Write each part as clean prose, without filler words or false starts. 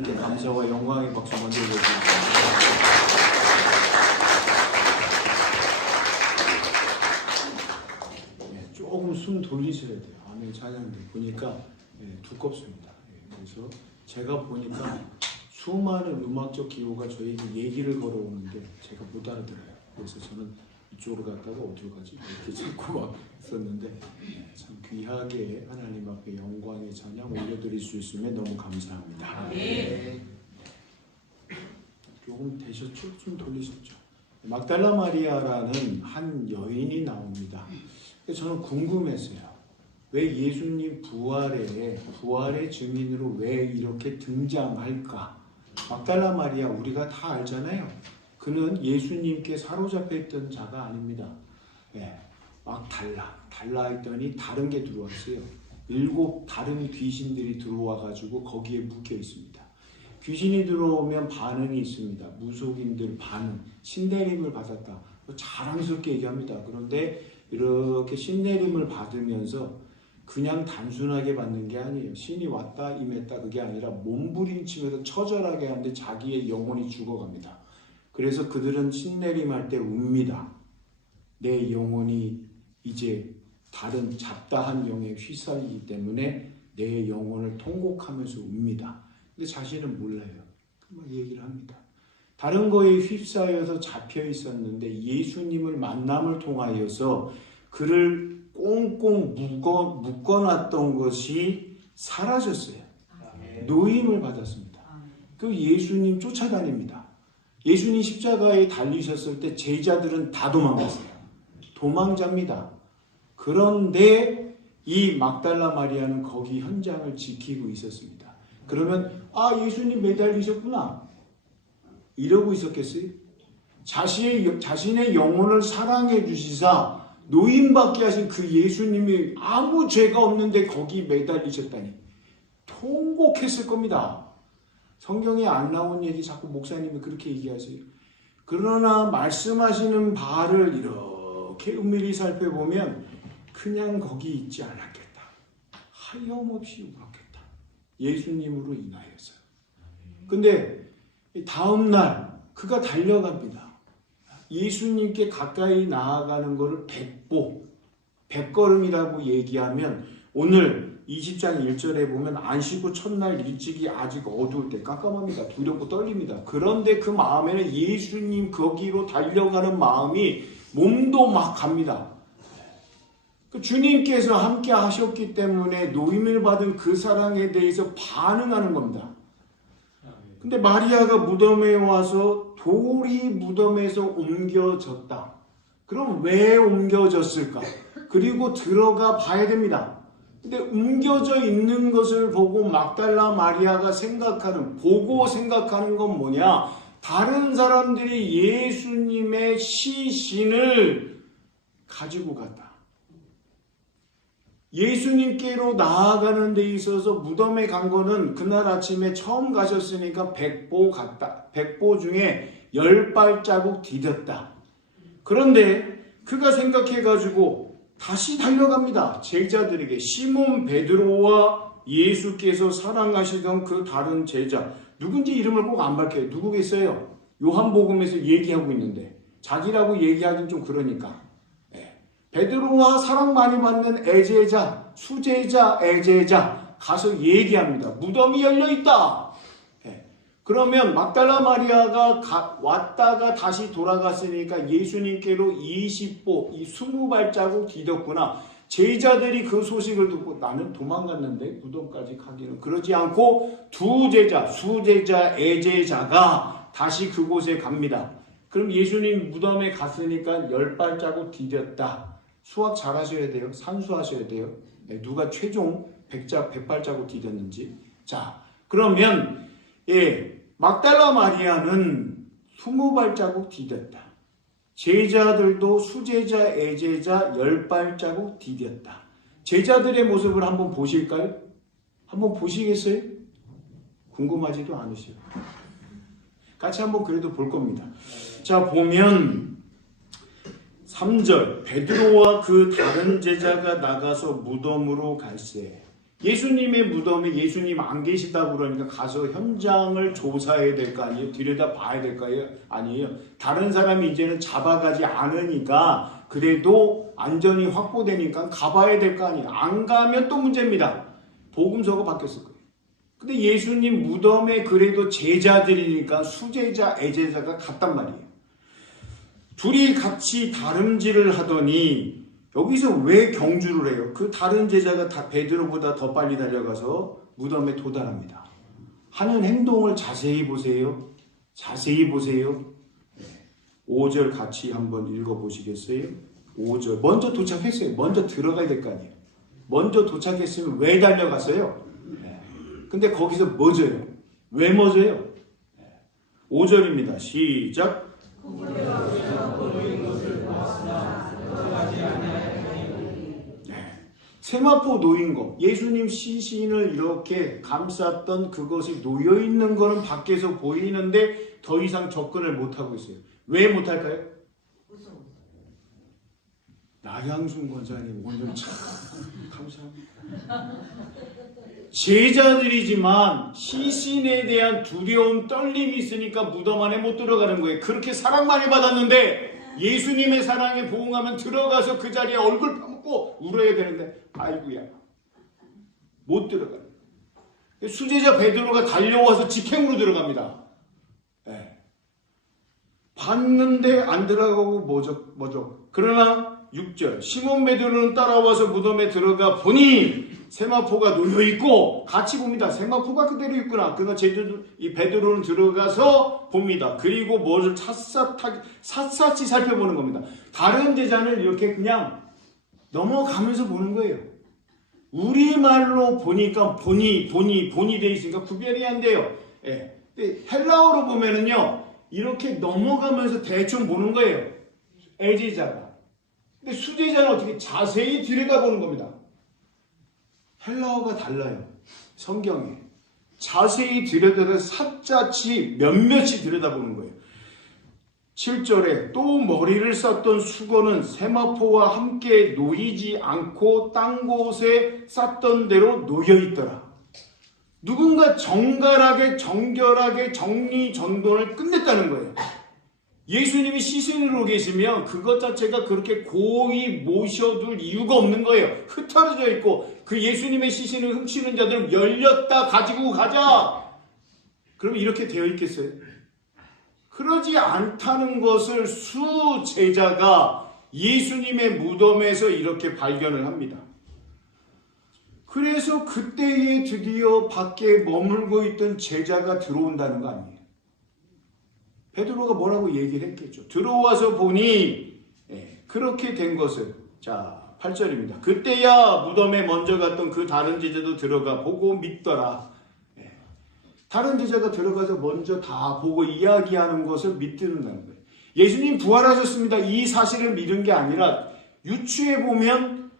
하나님께 감사와 영광의 박수 먼저 드리겠습니다. 조금 숨 돌리셔야 돼요. 아멘 찬양들 보니까 두껍습니다. 그래서 제가 보니까 수많은 음악적 기호가 저에게 얘기를 걸어오는데 제가 못 알아들어요. 그래서 저는 이쪽으로 갔다가 어디로 가지? 이렇게 찾고 막 있었는데 참 귀하게 하나님 앞에 영광의 찬양 올려드릴 수 있으면 너무 감사합니다. 네. 조금 되셨죠? 좀 돌리셨죠? 막달라 마리아라는 한 여인이 나옵니다. 저는 궁금했어요. 왜 예수님 부활의 증인으로 왜 이렇게 등장할까? 막달라 마리아 우리가 다 알잖아요. 그는 예수님께 사로잡혀 있던 자가 아닙니다. 막 달라 했더니 다른 게 들어왔어요. 7 다른 귀신들이 들어와가지고 거기에 묶여 있습니다. 귀신이 들어오면 반응이 있습니다. 무속인들 반응, 신내림을 받았다. 자랑스럽게 얘기합니다. 그런데 이렇게 신내림을 받으면서 그냥 단순하게 받는 게 아니에요. 신이 왔다 임했다 그게 아니라 몸부림치면서 처절하게 하는데 자기의 영혼이 죽어갑니다. 그래서 그들은 신내림할 때 웁니다. 내 영혼이 이제 다른 잡다한 영에 휘말리기 때문에 내 영혼을 통곡하면서 웁니다. 근데 자신은 몰라요. 막 얘기를 합니다. 다른 거에 휩싸여서 잡혀 있었는데 예수님을 만남을 통하여서 그를 꽁꽁 묶어놨던 것이 사라졌어요. 노임을 받았습니다. 그 예수님 쫓아다닙니다. 예수님 십자가에 달리셨을 때 제자들은 다 도망갔어요. 도망자입니다. 그런데 이 막달라 마리아는 거기 현장을 지키고 있었습니다. 그러면 예수님 매달리셨구나 이러고 있었겠어요? 자신의 영혼을 사랑해 주시사 노임받게 하신 그 예수님이 아무 죄가 없는데 거기 매달리셨다니 통곡했을 겁니다. 성경에 안 나온 얘기 자꾸 목사님이 그렇게 얘기하세요. 그러나 말씀하시는 바를 이렇게 은밀히 살펴보면 그냥 거기 있지 않았겠다. 하염없이 울었겠다. 예수님으로 인하여서. 근데 다음 날 그가 달려갑니다. 예수님께 가까이 나아가는 것을 100걸음이라고 얘기하면 오늘 20장 1절에 보면 안식 첫날 일찍이 아직 어두울 때 깜깜합니다. 두렵고 떨립니다. 그런데 그 마음에는 예수님 거기로 달려가는 마음이 몸도 막 갑니다. 그 주님께서 함께 하셨기 때문에 노임을 받은 그 사랑에 대해서 반응하는 겁니다. 근데 마리아가 무덤에 와서 돌이 무덤에서 옮겨졌다. 그럼 왜 옮겨졌을까? 그리고 들어가 봐야 됩니다. 근데 옮겨져 있는 것을 보고 막달라 마리아가 생각하는 건 뭐냐? 다른 사람들이 예수님의 시신을 가지고 갔다. 예수님께로 나아가는 데 있어서 무덤에 간 거는 그날 아침에 처음 가셨으니까 100보 갔다. 100보 중에 10발자국 디뎠다. 그런데 그가 생각해가지고 다시 달려갑니다. 제자들에게 시몬 베드로와 예수께서 사랑하시던 그 다른 제자 누군지 이름을 꼭 안 밝혀요. 누구겠어요? 요한복음에서 얘기하고 있는데 자기라고 얘기하긴 좀 그러니까 베드로와 사랑 많이 받는 애제자, 수제자, 애제자 가서 얘기합니다. 무덤이 열려있다. 그러면 막달라 마리아가 왔다가 다시 돌아갔으니까 예수님께로 20보, 20발자국 디뎠구나. 제자들이 그 소식을 듣고 나는 도망갔는데 무덤까지 가기는 그러지 않고 두 제자, 수제자, 애제자가 다시 그곳에 갑니다. 그럼 예수님 무덤에 갔으니까 10발자국 디뎠다. 수학 잘 하셔야 돼요. 산수하셔야 돼요. 누가 최종 100발자국 디뎠는지. 자, 그러면 막달라 마리아는 20발자국 디뎠다. 제자들도 수제자, 애제자 10발자국 디뎠다. 제자들의 모습을 한번 보실까요? 한번 보시겠어요? 궁금하지도 않으시죠? 같이 한번 그래도 볼 겁니다. 자, 보면 3절 베드로와 그 다른 제자가 나가서 무덤으로 갈새 예수님의 무덤에 예수님 안 계시다 그러니까 가서 현장을 조사해야 될 거 아니에요? 들여다 봐야 될 거 아니에요? 다른 사람이 이제는 잡아가지 않으니까 그래도 안전이 확보되니까 가봐야 될 거 아니에요? 안 가면 또 문제입니다. 복음서가 바뀌었을 거예요. 근데 예수님 무덤에 그래도 제자들이니까 수제자, 애제자가 갔단 말이에요. 둘이 같이 다름질을 하더니 여기서 왜 경주를 해요? 그 다른 제자가 다 베드로보다 더 빨리 달려가서 무덤에 도달합니다. 하는 행동을 자세히 보세요. 자세히 보세요. 5절 같이 한번 읽어보시겠어요? 5절. 먼저 도착했어요. 먼저 들어가야 될 거 아니에요. 먼저 도착했으면 왜 달려갔어요? 근데 거기서 멎어요. 왜 멎어요? 5절입니다. 시작. 세마포 놓인 거, 예수님 시신을 이렇게 감쌌던 그것이 놓여있는 거는 밖에서 보이는데 더 이상 접근을 못하고 있어요. 왜 못할까요? 나향순 권사님 오늘 참 감사합니다. 제자들이지만 시신에 대한 두려움, 떨림이 있으니까 무덤 안에 못 들어가는 거예요. 그렇게 사랑 많이 받았는데 예수님의 사랑에 부응하면 들어가서 그 자리에 얼굴 파묻고 울어야 되는데 아이고야 못 들어가요. 수제자 베드로가 달려와서 직행으로 들어갑니다. 네. 봤는데 안 들어가고 뭐죠? 그러나 6절 시몬 베드로는 따라와서 무덤에 들어가 보니 세마포가 놓여있고 같이 봅니다. 세마포가 그대로 있구나. 그러나 이 베드로는 들어가서 봅니다. 그리고 뭐를 샅샅이 살펴보는 겁니다. 다른 제자는 이렇게 그냥 넘어가면서 보는 거예요. 우리말로 보니까 본이 돼 있으니까 구별이 안 돼요. 예. 근데 헬라어로 보면은요 이렇게 넘어가면서 대충 보는 거예요. 애제자가. 근데 수제자는 어떻게 자세히 들여다보는 겁니다. 헬라어가 달라요. 성경에. 자세히 들여다보면서 샅샅이 몇몇이 들여다보는 거예요. 7절에 또 머리를 썼던 수건은 세마포와 함께 놓이지 않고 딴 곳에 쌌던 대로 놓여있더라. 누군가 정갈하게 정결하게 정리정돈을 끝냈다는 거예요. 예수님이 시신으로 계시면 그것 자체가 그렇게 고이 모셔둘 이유가 없는 거예요. 흩어져 있고 그 예수님의 시신을 훔치는 자들은 열렸다 가지고 가자. 그럼 이렇게 되어 있겠어요? 그러지 않다는 것을 수제자가 예수님의 무덤에서 이렇게 발견을 합니다. 그래서 그때에 드디어 밖에 머물고 있던 제자가 들어온다는 거 아니에요. 베드로가 뭐라고 얘기를 했겠죠. 들어와서 보니 그렇게 된 것을 자 8절입니다. 그때야 무덤에 먼저 갔던 그 다른 제자도 들어가 보고 믿더라. 다른 제자가 들어가서 먼저 다 보고 이야기하는 것을 믿는다는 거예요. 예수님 부활하셨습니다. 이 사실을 믿은 게 아니라 유추해 보면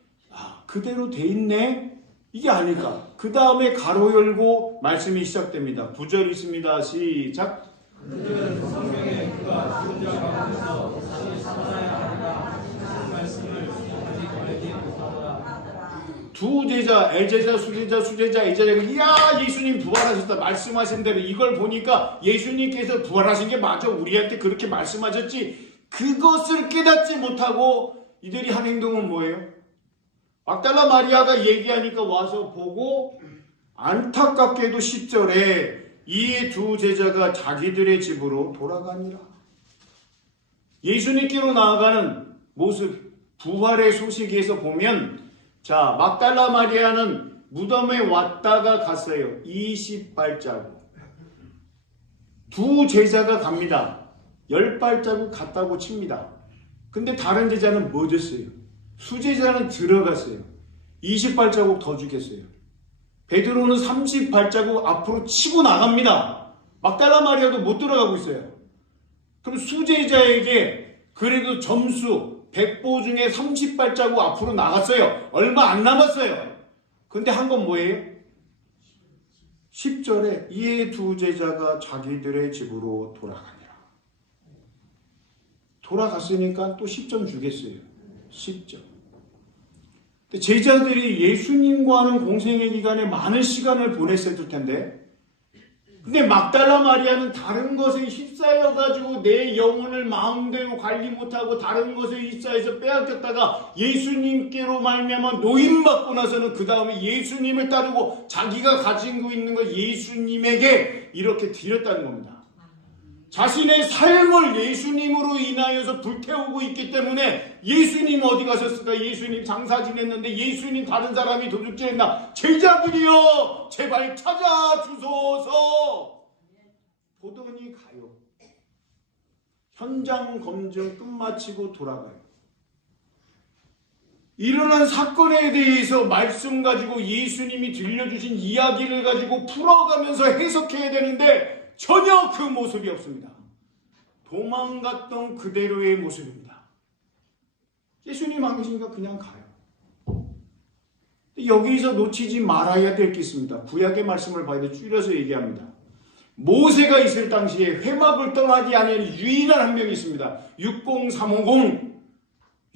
그대로 돼 있네. 이게 아닐까. 그 다음에 가로 열고 말씀이 시작됩니다. 9절 있습니다. 시작. 그들은 성경에 그가 죽은 자 가운데서 다시 살아나야 한다 하는 말씀을 아직 알지 못하더라. 두 제자, 애제자, 수제자, 애제자가 이야 예수님 부활하셨다 말씀하신 대로 이걸 보니까 예수님께서 부활하신 게 맞아. 우리한테 그렇게 말씀하셨지. 그것을 깨닫지 못하고 이들이 한 행동은 뭐예요? 막달라 마리아가 얘기하니까 와서 보고 안타깝게도 10절에 이 두 제자가 자기들의 집으로 돌아가니라. 예수님께로 나아가는 모습, 부활의 소식에서 보면 자 막달라 마리아는 무덤에 왔다가 갔어요. 20발자국. 두 제자가 갑니다. 10발자국 갔다고 칩니다. 근데 다른 제자는 멎었어요. 수제자는 들어갔어요. 20발자국 더 주겠어요. 베드로는 30발자국 앞으로 치고 나갑니다. 막달라 마리아도 못 들어가고 있어요. 그럼 수제자에게 그래도 점수 100보 중에 30발자국 앞으로 나갔어요. 얼마 안 남았어요. 근데 한 건 뭐예요? 10절에 이에 두 제자가 자기들의 집으로 돌아가니라. 돌아갔으니까 또 10점 주겠어요. 10점. 제자들이 예수님과 하는 공생의 기간에 많은 시간을 보냈을 텐데, 근데 막달라 마리아는 다른 것에 휩싸여가지고 내 영혼을 마음대로 관리 못하고 다른 것에 휩싸여서 빼앗겼다가 예수님께로 말미암아 노임받고 나서는 그 다음에 예수님을 따르고 자기가 가지고 있는 걸 예수님에게 이렇게 드렸다는 겁니다. 자신의 삶을 예수님으로 인하여서 불태우고 있기 때문에 예수님 어디 가셨을까? 예수님 장사 지냈는데 예수님 다른 사람이 도둑질했나? 제자들이여 제발 찾아주소서. 보더니 가요. 현장 검증 끝마치고 돌아가요. 일어난 사건에 대해서 말씀 가지고 예수님이 들려주신 이야기를 가지고 풀어가면서 해석해야 되는데 전혀 그 모습이 없습니다. 도망갔던 그대로의 모습입니다. 예수님 안 계시니까 그냥 가요. 여기서 놓치지 말아야 될 게 있습니다. 구약의 말씀을 봐야 돼. 줄여서 얘기합니다. 모세가 있을 당시에 회막을 떠나지 않은 유일한 한 명이 있습니다. 60350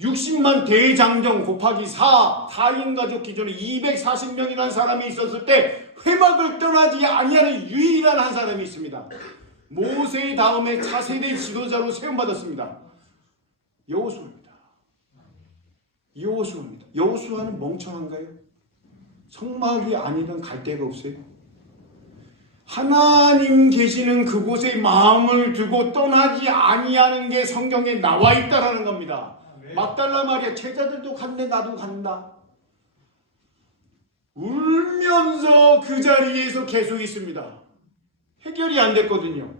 60만 대장정 곱하기 4인 가족 기준에 240명이라는 사람이 있었을 때 회막을 떠나지 아니하는 유일한 한 사람이 있습니다. 모세 다음에 차세대 지도자로 세움받았습니다. 여호수아입니다. 여호수아는 멍청한가요? 성막이 아니면 갈 데가 없어요. 하나님 계시는 그곳에 마음을 두고 떠나지 아니하는 게 성경에 나와 있다라는 겁니다. 막달라 마리아 제자들도 갔네 나도 간다. 울면서 그 자리에서 계속 있습니다. 해결이 안 됐거든요.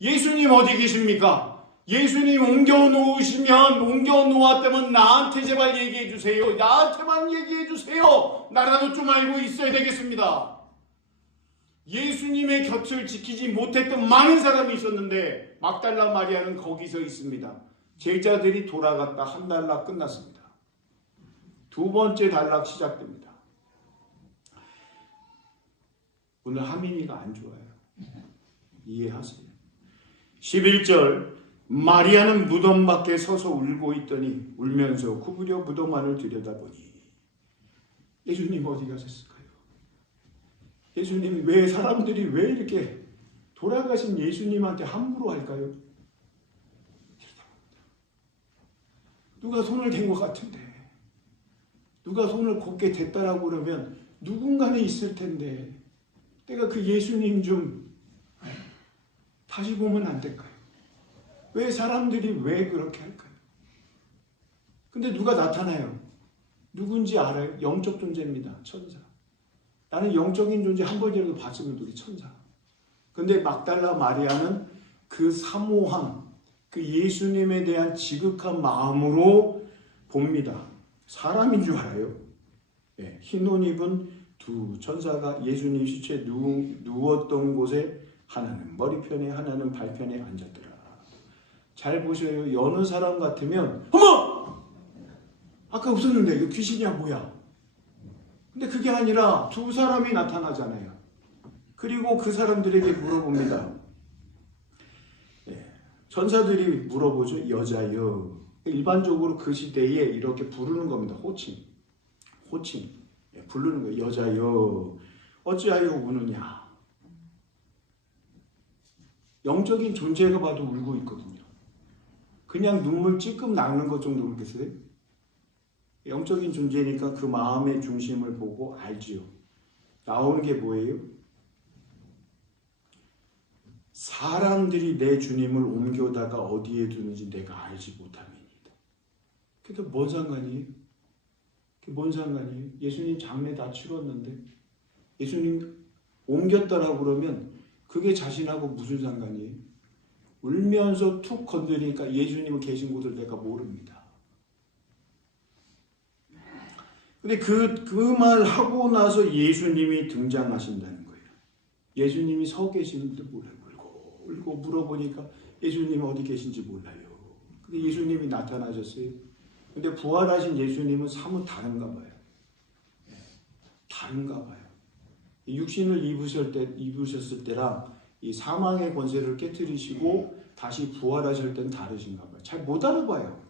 예수님 어디 계십니까? 예수님 옮겨 놓았다면 나한테 제발 얘기해 주세요. 나한테만 얘기해 주세요. 나라도 좀 알고 있어야 되겠습니다. 예수님의 곁을 지키지 못했던 많은 사람이 있었는데 막달라 마리아는 거기서 있습니다. 제자들이 돌아갔다 한 단락 끝났습니다. 두 번째 단락 시작됩니다. 오늘 하민이가 안 좋아요. 이해하세요. 11절 마리아는 무덤 밖에 서서 울고 있더니 울면서 구부려 무덤 안을 들여다보니 예수님 어디 가셨을까요? 예수님 왜 사람들이 왜 이렇게 돌아가신 예수님한테 함부로 할까요? 누가 손을 댄 것 같은데 누가 손을 곱게 댔다라고 그러면 누군가는 있을 텐데 내가 그 예수님 좀 다시 보면 안 될까요? 왜 사람들이 왜 그렇게 할까요? 근데 누가 나타나요? 누군지 알아요? 영적 존재입니다. 천사. 나는 영적인 존재 한 번이라도 봤으면 우리 천사. 근데 막달라 마리아는 그 사모함 그 예수님에 대한 지극한 마음으로 봅니다. 사람인 줄 알아요. 네, 흰 옷 입은 두 천사가 예수님 시체 누웠던 곳에 하나는 머리편에 하나는 발편에 앉았더라. 잘 보셔요. 여느 사람 같으면 어머! 아까 없었는데 이거 귀신이야 뭐야? 근데 그게 아니라 두 사람이 나타나잖아요. 그리고 그 사람들에게 물어봅니다. 천사들이 물어보죠. 여자여. 일반적으로 그 시대에 이렇게 부르는 겁니다. 호칭. 부르는 거예요. 여자여. 어찌하여 우느냐. 영적인 존재가 봐도 울고 있거든요. 그냥 눈물 찔끔 닦는 것 정도 모르겠어요? 영적인 존재니까 그 마음의 중심을 보고 알지요. 나오는 게 뭐예요? 사람들이 내 주님을 옮겨다가 어디에 두는지 내가 알지 못함이니이다. 그게 뭔 상관이에요? 그게 뭔 상관이에요? 예수님 장례 다 치렀는데 예수님 옮겼다라고 그러면 그게 자신하고 무슨 상관이에요? 울면서 툭 건드리니까 예수님은 계신 곳을 내가 모릅니다. 근데 그 말 하고 나서 예수님이 등장하신다는 거예요. 예수님이 서 계시는데 몰라요. 울고 물어보니까 예수님 어디 계신지 몰라요. 근데 예수님이 나타나셨어요. 근데 부활하신 예수님은 사뭇 다른가 봐요. 다른가 봐요. 육신을 입으셨을 때랑 이 사망의 권세를 깨뜨리시고 다시 부활하실 땐 다르신가 봐요. 잘 못 알아봐요.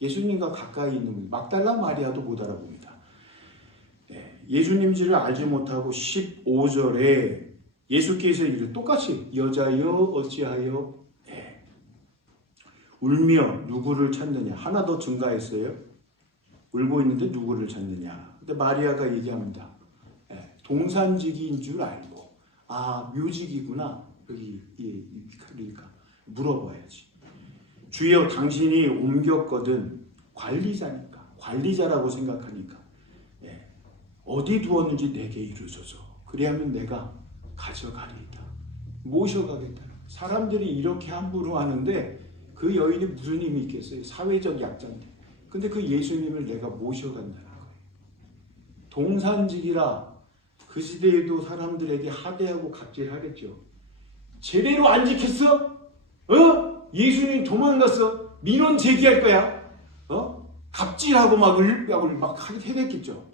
예수님과 가까이 있는 분, 막달라 마리아도 못 알아봅니다. 예수님지를 알지 못하고 15절에 예수께서 이를 똑같이 여자여 어찌하여 울며 누구를 찾느냐. 하나 더 증가했어요. 울고 있는데 누구를 찾느냐. 근데 마리아가 얘기합니다. 동산지기인 줄 알고 묘직이구나. 그러니까 물어봐야지. 주여 당신이 옮겼거든. 관리자라고 생각하니까 어디 두었는지 내게 이루소서. 그리하면 내가 가져가리이다. 모셔가겠다. 사람들이 이렇게 함부로 하는데 그 여인이 무슨 힘이 있겠어요? 사회적 약자인데. 근데 그 예수님을 내가 모셔간다는 거예요. 동산직이라 그 시대에도 사람들에게 하대하고 갑질하겠죠. 제대로 안 지켰어? 예수님 도망갔어? 민원 제기할 거야? 갑질하고 막 해댔겠죠.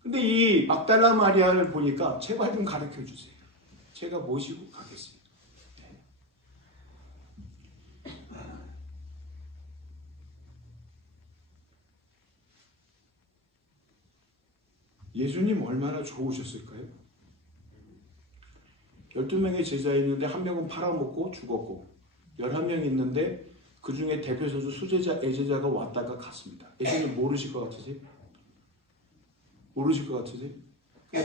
근데 이 막달라 마리아를 보니까 제발 좀 가르쳐 주세요. 제가 모시고 가겠습니다. 예수님 얼마나 좋으셨을까요? 12명의 제자 있는데 한 명은 팔아먹고 죽었고 11명이 있는데 그 중에 대표 선수 수제자, 애제자가 왔다가 갔습니다. 예수님 모르실 것 같으세요? 모르실 것 같으세요?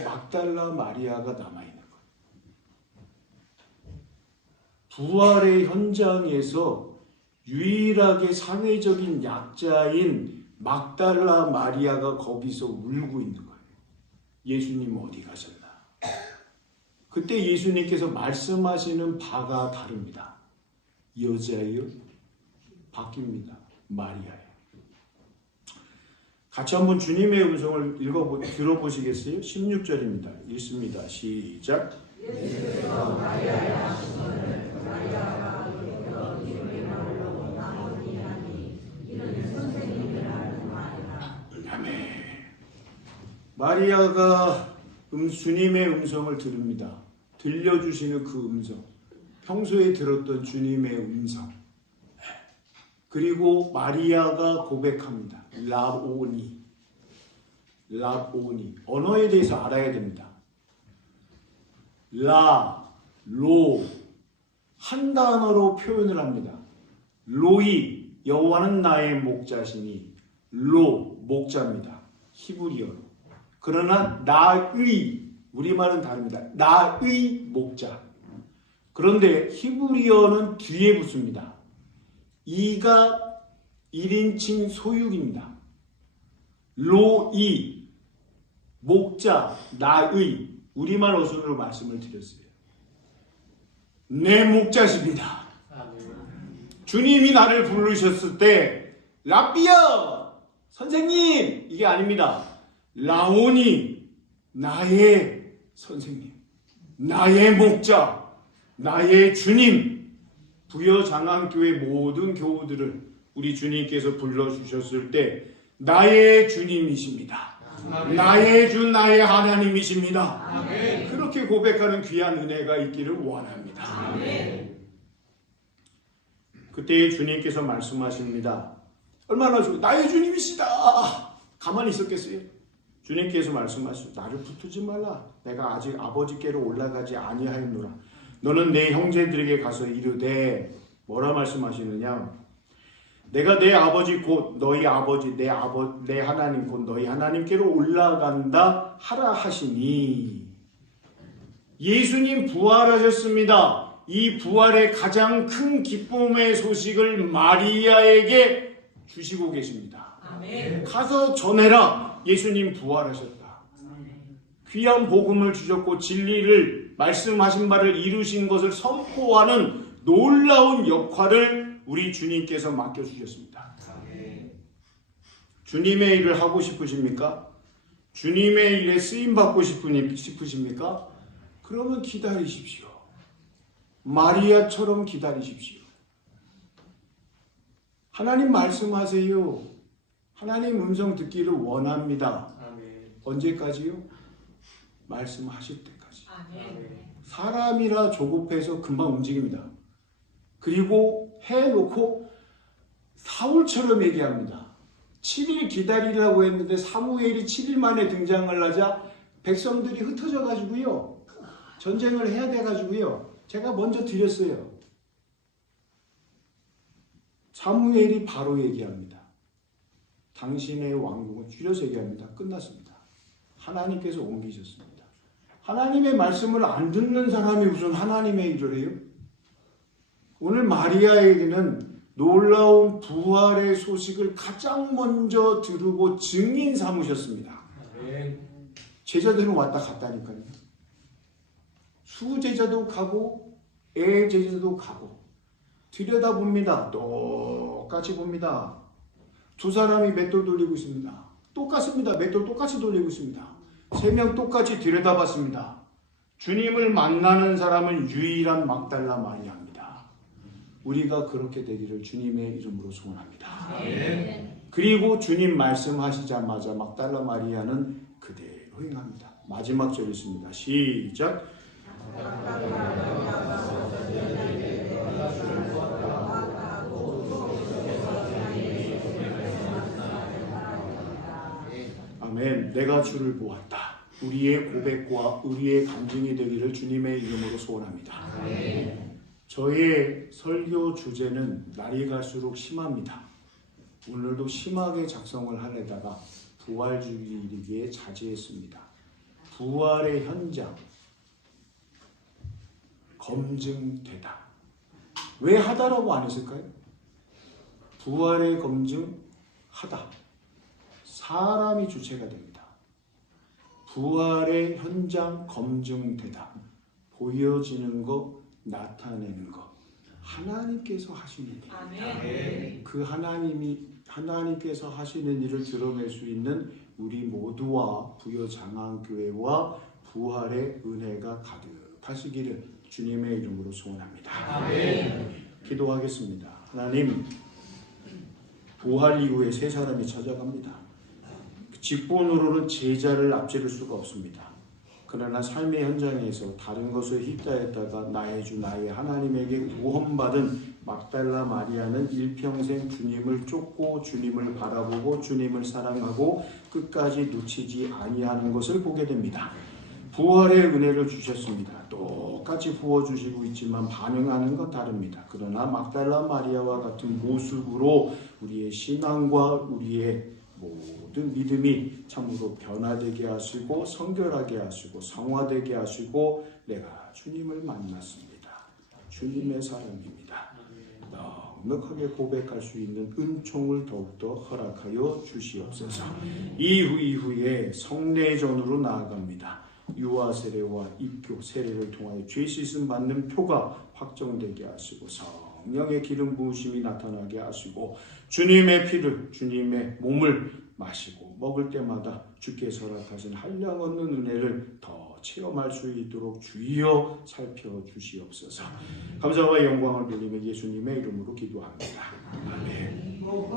막달라 마리아가 남아있는 거예요. 부활의 현장에서 유일하게 사회적인 약자인 막달라 마리아가 거기서 울고 있는 거예요. 예수님 어디 가셨나? 그때 예수님께서 말씀하시는 바가 다릅니다. 여자여 바뀝니다. 마리아예요. 같이 한번 주님의 음성을 들어보시겠어요? 16절입니다. 읽습니다. 시작. 예수께서 마리아야 하시거늘 마리아가 돌이켜 주님의 말로 나오니 하니 이는 선생님이라는 말이라. 아멘. 마리아가 주님의 음성을 들읍니다. 들려주시는 그 음성. 평소에 들었던 주님의 음성. 그리고 마리아가 고백합니다. 라오니. 언어에 대해서 알아야 됩니다. 로. 한 단어로 표현을 합니다. 로이, 여호와는 나의 목자시니. 목자입니다. 히브리어로. 그러나 나의, 우리말은 다릅니다. 나의 목자. 그런데 히브리어는 뒤에 붙습니다. 이가 1인칭 소유입니다. 로이, 목자, 나의, 우리말 어순으로 말씀을 드렸어요. 내 목자십니다. 주님이 나를 부르셨을 때 라비어, 선생님, 이게 아닙니다. 라오니, 나의 선생님, 나의 목자, 나의 주님. 부여장안교회 모든 교우들을 우리 주님께서 불러주셨을 때 나의 주님이십니다. 아멘. 나의 주, 나의 하나님이십니다. 아멘. 그렇게 고백하는 귀한 은혜가 있기를 원합니다. 아멘. 그때 주님께서 말씀하십니다. 얼마나 나의 주님이시다. 가만히 있었겠어요? 주님께서 말씀하시죠. 나를 붙들지 말라. 내가 아직 아버지께로 올라가지 아니하였노라. 너는 내 형제들에게 가서 이르되, 뭐라 말씀하시느냐? 내가 내 아버지 곧 너희 아버지, 내 하나님 곧 너희 하나님께로 올라간다 하라 하시니. 예수님 부활하셨습니다. 이 부활의 가장 큰 기쁨의 소식을 마리아에게 주시고 계십니다. 아멘. 가서 전해라. 예수님 부활하셨다. 귀한 복음을 주셨고 진리를 말씀하신 바를 이루신 것을 선포하는 놀라운 역할을 우리 주님께서 맡겨주셨습니다. 주님의 일을 하고 싶으십니까? 주님의 일에 쓰임받고 싶으십니까? 그러면 기다리십시오. 마리아처럼 기다리십시오. 하나님 말씀하세요. 하나님 음성 듣기를 원합니다. 언제까지요? 말씀하실 때까지. 사람이라 조급해서 금방 움직입니다. 그리고 해놓고 사울처럼 얘기합니다. 7일 기다리라고 했는데 사무엘이 7일 만에 등장을 하자 백성들이 흩어져 가지고요. 전쟁을 해야 돼 가지고요. 제가 먼저 드렸어요. 사무엘이 바로 얘기합니다. 당신의 왕국은 줄여서 얘기합니다. 끝났습니다. 하나님께서 옮기셨습니다. 하나님의 말씀을 안 듣는 사람이 무슨 하나님의 일을 해요? 오늘 마리아에게는 놀라운 부활의 소식을 가장 먼저 들고 증인 삼으셨습니다. 제자들은 왔다 갔다니까요. 수제자도 가고 애제자도 가고 들여다봅니다. 똑같이 봅니다. 두 사람이 맷돌 돌리고 있습니다. 똑같습니다. 맷돌 똑같이 돌리고 있습니다. 3명 똑같이 들여다봤습니다. 주님을 만나는 사람은 유일한 막달라 마리아입니다. 우리가 그렇게 되기를 주님의 이름으로 소원합니다. 그리고 주님 말씀하시자마자 막달라 마리아는 그대로 행합니다. 마지막 절 있습니다. 시작. 아멘. 내가 주를 보았다. 우리의 고백과 우리의 간증이 되기를 주님의 이름으로 소원합니다. 저의 설교 주제는 날이 갈수록 심합니다. 오늘도 심하게 작성을 하려다가 부활주의를 이르기에 자제했습니다. 부활의 현장 검증되다. 왜 하다라고 안 했을까요? 부활의 검증 하다. 사람이 주체가 됩니다. 부활의 현장 검증되다. 보여지는 것, 나타내는 것. 하나님께서 하시는 일입니다. 그 하나님께서 하시는 일을 드러낼 수 있는 우리 모두와 부여장안교회와 부활의 은혜가 가득하시기를 주님의 이름으로 소원합니다. 기도하겠습니다. 하나님, 부활 이후에 세 사람이 찾아갑니다. 직분으로는 제자를 앞지를 수가 없습니다. 그러나 삶의 현장에서 다른 것을 휩싸였다가 나의 주 나의 하나님에게 구원받은 막달라 마리아는 일평생 주님을 쫓고 주님을 바라보고 주님을 사랑하고 끝까지 놓치지 아니하는 것을 보게 됩니다. 부활의 은혜를 주셨습니다. 똑같이 부어주시고 있지만 반응하는 건 다릅니다. 그러나 막달라 마리아와 같은 모습으로 우리의 신앙과 우리의 모든 믿음이 참으로 변화되게 하시고 성결하게 하시고 성화되게 하시고 내가 주님을 만났습니다. 주님의 사람입니다. 넉넉하게 고백할 수 있는 은총을 더욱더 허락하여 주시옵소서. 이후에 성례전으로 나아갑니다. 유아 세례와 입교 세례를 통하여 죄 씻음 받는 표가 확정되게 하시고 성령의 기름 부으심이 나타나게 하시고 주님의 피를 주님의 몸을 마시고 먹을 때마다 주께서 허락하신 한량 얻는 은혜를 더 체험할 수 있도록 주여 살펴주시옵소서. 감사와 영광을 돌리며 예수님의 이름으로 기도합니다. 아멘.